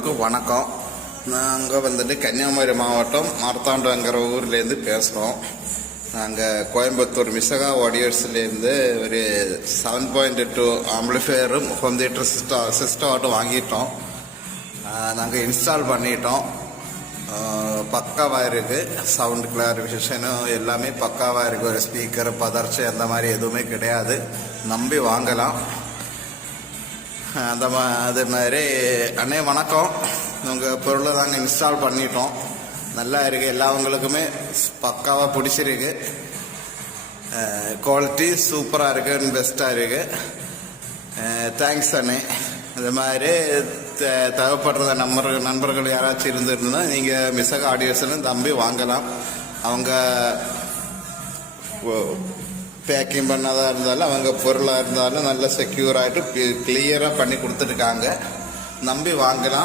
உங்களுக்கு வணக்கம். நாங்கள் வந்துட்டு கன்னியாகுமரி மாவட்டம் மார்த்தாண்டங்கிற ஊர்லேருந்து பேசுகிறோம். நாங்கள் கோயம்புத்தூர் மிசகா ஆடியோஸ்லேருந்து ஒரு 7.2 ஆம்பிளிஃபையரும் ஹோம் தியேட்டர் சிஸ்டம் வாங்கிட்டோம். நாங்கள் இன்ஸ்டால் பண்ணிட்டோம். பக்காவாக இருக்குது. சவுண்ட் கிளாரிஃபிகேஷனும் எல்லாமே பக்காவாக இருக்குது. ஒரு ஸ்பீக்கர் பதர்ச்சி அந்த மாதிரி எதுவுமே கிடையாது. நம்பி வாங்கலாம். அது மாதிரி அண்ணே வணக்கம். உங்கள் பொருளை நாங்கள் இன்ஸ்டால் பண்ணிட்டோம். நல்லா இருக்குது. எல்லாவங்களுக்குமே பக்காவாக பிடிச்சிருக்கு. குவாலிட்டி சூப்பராக இருக்குது, பெஸ்ட்டாக இருக்குது. தேங்க்ஸ் அண்ணே. இது மாதிரி தேவைப்படுற நண்பர்கள் யாராச்சும் இருந்துருந்தா நீங்கள் மிசகா ஆடியோஸ்ன்னு தம்பி வாங்கலாம். அவங்க பேக்கிங் பண்ணதாக இருந்தாலும் அவங்க பொருளாக இருந்தாலும் நல்லா செக்யூர் ஆகிட்டு கிளியராக பண்ணி கொடுத்துருக்காங்க. நம்பி வாங்கலாம்.